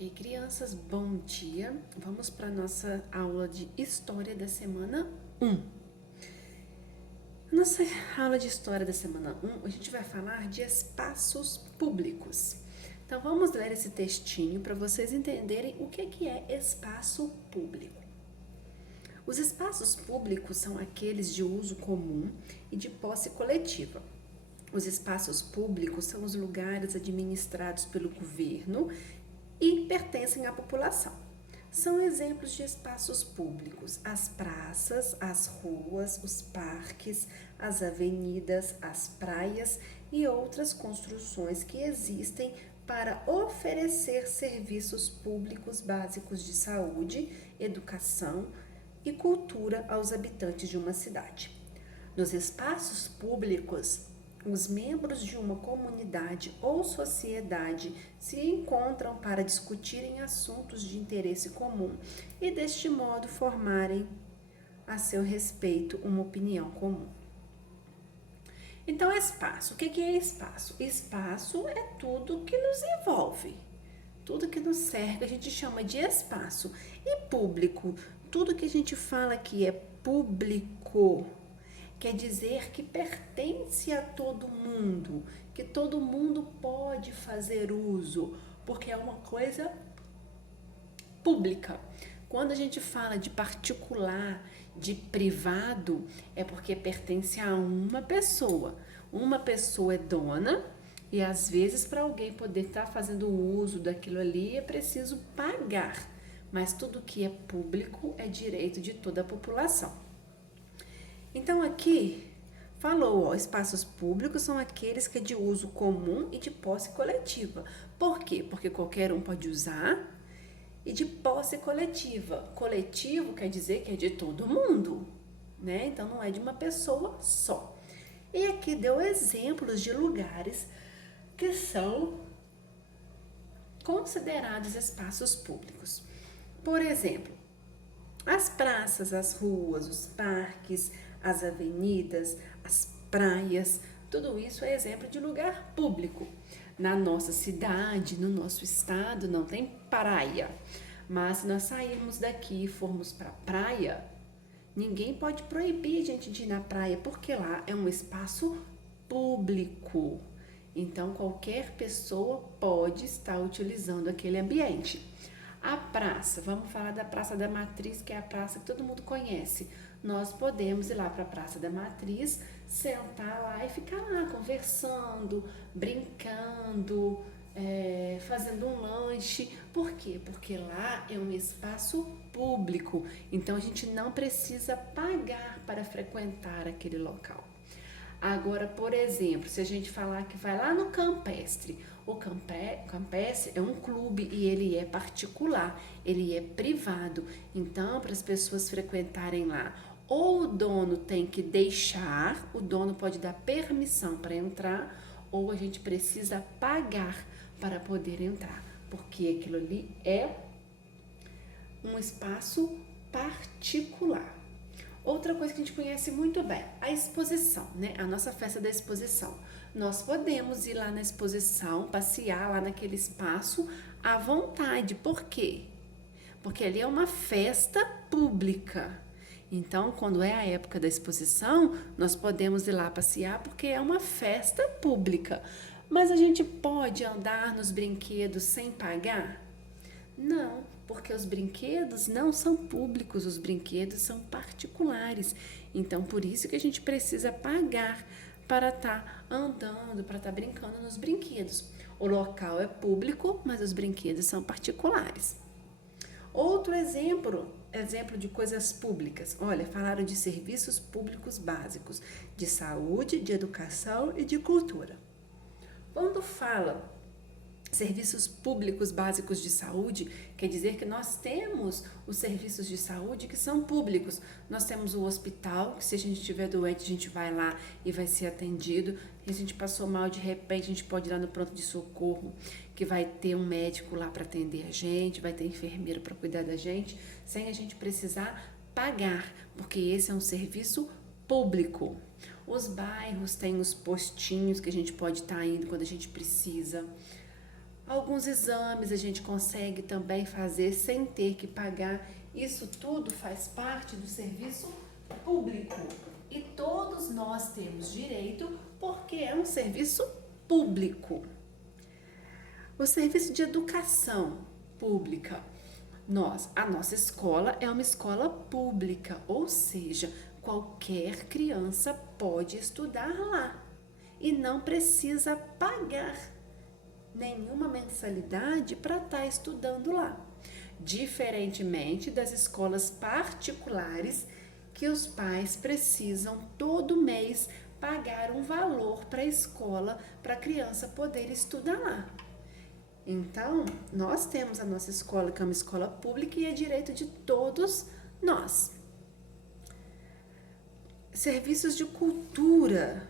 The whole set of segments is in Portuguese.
Ei, crianças, bom dia! Vamos para a nossa aula de História da semana 1. Nossa aula de História da semana 1, a gente vai falar de espaços públicos. Então, vamos ler esse textinho para vocês entenderem o que é espaço público. Os espaços públicos são aqueles de uso comum e de posse coletiva. Os espaços públicos são os lugares administrados pelo governo e pertencem à população. São exemplos de espaços públicos: as praças, as ruas, os parques, as avenidas, as praias e outras construções que existem para oferecer serviços públicos básicos de saúde, educação e cultura aos habitantes de uma cidade. Nos espaços públicos, os membros de uma comunidade ou sociedade se encontram para discutirem assuntos de interesse comum e, deste modo, formarem a seu respeito uma opinião comum. Então, espaço. O que é espaço? Espaço é tudo que nos envolve, tudo que nos cerca, a gente chama de espaço. E público, tudo que a gente fala que é público, quer dizer que pertence a todo mundo, que todo mundo pode fazer uso, porque é uma coisa pública. Quando a gente fala de particular, de privado, é porque pertence a uma pessoa. Uma pessoa é dona e às vezes para alguém poder estar fazendo uso daquilo ali é preciso pagar. Mas tudo que é público é direito de toda a população. Então aqui falou, espaços públicos são aqueles que é de uso comum e de posse coletiva. Por quê? Porque qualquer um pode usar, e de posse coletiva. Coletivo quer dizer que é de todo mundo, né? Então não é de uma pessoa só. E aqui deu exemplos de lugares que são considerados espaços públicos. Por exemplo, as praças, as ruas, os parques, as avenidas, as praias, tudo isso é exemplo de lugar público. Na nossa cidade, no nosso estado, não tem praia. Mas se nós sairmos daqui e formos para a praia, ninguém pode proibir a gente de ir na praia, porque lá é um espaço público. Então, qualquer pessoa pode estar utilizando aquele ambiente. A praça, vamos falar da Praça da Matriz, que é a praça que todo mundo conhece. Nós podemos ir lá para a Praça da Matriz, sentar lá e ficar lá conversando, brincando, fazendo um lanche. Por quê? Porque lá é um espaço público, então a gente não precisa pagar para frequentar aquele local. Agora, por exemplo, se a gente falar que vai lá no Campestre, o Campestre é um clube e ele é particular, ele é privado. Então, para as pessoas frequentarem lá, ou o dono tem que deixar, o dono pode dar permissão para entrar, ou a gente precisa pagar para poder entrar, porque aquilo ali é um espaço particular. Outra coisa que a gente conhece muito bem, a exposição, né? A nossa festa da exposição. Nós podemos ir lá na exposição, passear lá naquele espaço à vontade. Por quê? Porque ali é uma festa pública. Então, quando é a época da exposição, nós podemos ir lá passear porque é uma festa pública. Mas a gente pode andar nos brinquedos sem pagar? Não, porque os brinquedos não são públicos, os brinquedos são particulares. Então, por isso que a gente precisa pagar para estar andando, para estar brincando nos brinquedos. O local é público, mas os brinquedos são particulares. Outro exemplo de coisas públicas. Olha, falaram de serviços públicos básicos, de saúde, de educação e de cultura. Quando fala serviços públicos básicos de saúde, quer dizer que nós temos os serviços de saúde que são públicos. Nós temos o hospital, que se a gente estiver doente, a gente vai lá e vai ser atendido. Se a gente passou mal de repente, a gente pode ir lá no pronto de socorro, que vai ter um médico lá para atender a gente, vai ter enfermeiro para cuidar da gente, sem a gente precisar pagar, porque esse é um serviço público. Os bairros têm os postinhos que a gente pode estar indo quando a gente precisa. Alguns exames a gente consegue também fazer sem ter que pagar. Isso tudo faz parte do serviço público. E todos nós temos direito porque é um serviço público. O serviço de educação pública. A nossa escola é uma escola pública, ou seja, qualquer criança pode estudar lá e não precisa pagar nenhuma mensalidade para estar estudando lá. Diferentemente das escolas particulares, que os pais precisam todo mês pagar um valor para a escola para a criança poder estudar lá. Então, nós temos a nossa escola, que é uma escola pública e é direito de todos nós. Serviços de cultura.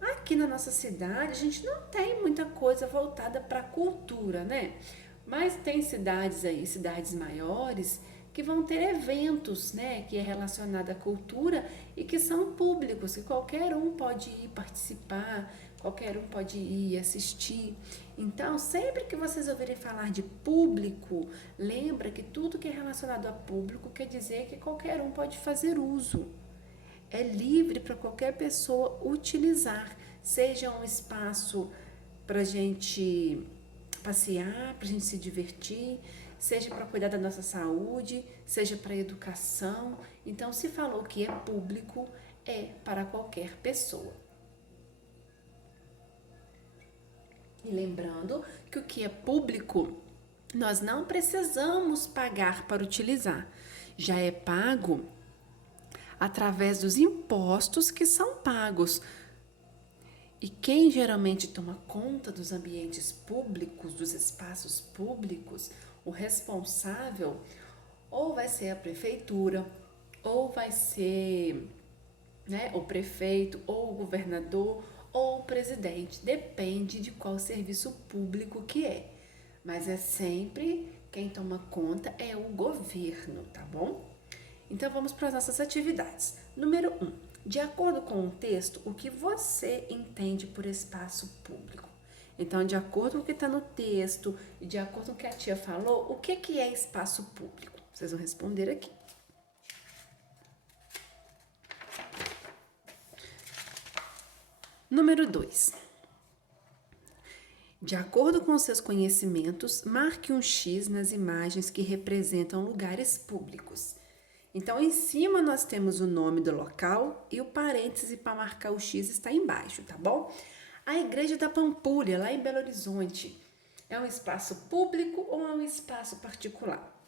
Aqui na nossa cidade, a gente não tem muita coisa voltada para a cultura, né? Mas tem cidades aí, cidades maiores, que vão ter eventos, né, que é relacionado à cultura e que são públicos, que qualquer um pode ir participar, qualquer um pode ir assistir. Então, sempre que vocês ouvirem falar de público, lembra que tudo que é relacionado a público quer dizer que qualquer um pode fazer uso. É livre para qualquer pessoa utilizar, seja um espaço para a gente passear, para a gente se divertir, seja para cuidar da nossa saúde, seja para educação. Então, se falou que é público, é para qualquer pessoa. E lembrando que o que é público, nós não precisamos pagar para utilizar. Já é pago através dos impostos que são pagos. E quem geralmente toma conta dos ambientes públicos, dos espaços públicos, o responsável ou vai ser a prefeitura, ou vai ser, né, o prefeito, ou o governador, ou o presidente. Depende de qual serviço público que é. Mas é sempre quem toma conta é o governo, tá bom? Então vamos para as nossas atividades. Número 1. De acordo com o texto, o que você entende por espaço público? Então, de acordo com o que está no texto e de acordo com o que a tia falou, o que é espaço público? Vocês vão responder aqui. Número 2. De acordo com os seus conhecimentos, marque um X nas imagens que representam lugares públicos. Então, em cima nós temos o nome do local e o parêntese para marcar o X está embaixo, tá bom? A Igreja da Pampulha, lá em Belo Horizonte, é um espaço público ou é um espaço particular?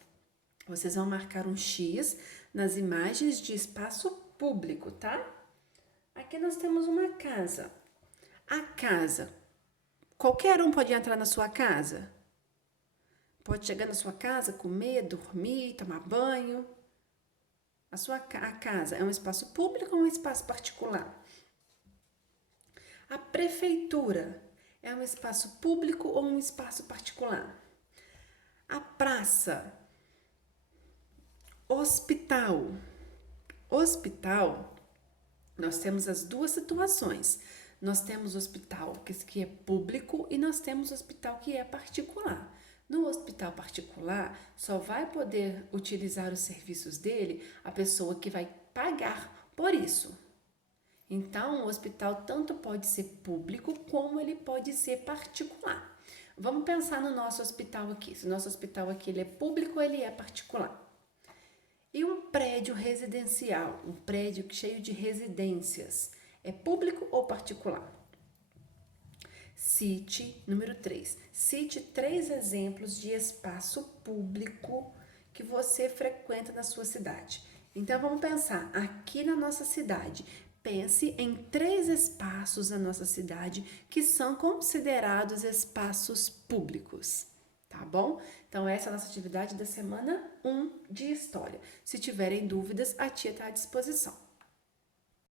Vocês vão marcar um X nas imagens de espaço público, tá? Aqui nós temos uma casa. A casa, qualquer um pode entrar na sua casa? Pode chegar na sua casa, comer, dormir, tomar banho. A casa é um espaço público ou um espaço particular? A prefeitura é um espaço público ou um espaço particular? A praça, hospital. Hospital, nós temos as duas situações. Nós temos hospital que é público e nós temos hospital que é particular. No hospital particular, só vai poder utilizar os serviços dele a pessoa que vai pagar por isso. Então, o hospital tanto pode ser público como ele pode ser particular. Vamos pensar no nosso hospital aqui. Se o nosso hospital aqui ele é público ou ele é particular? E um prédio residencial, um prédio cheio de residências, é público ou particular? Cite, número 3, cite 3 exemplos de espaço público que você frequenta na sua cidade. Então, vamos pensar aqui na nossa cidade. Pense em 3 espaços na nossa cidade que são considerados espaços públicos, tá bom? Então, essa é a nossa atividade da semana 1 de História. Se tiverem dúvidas, a tia está à disposição.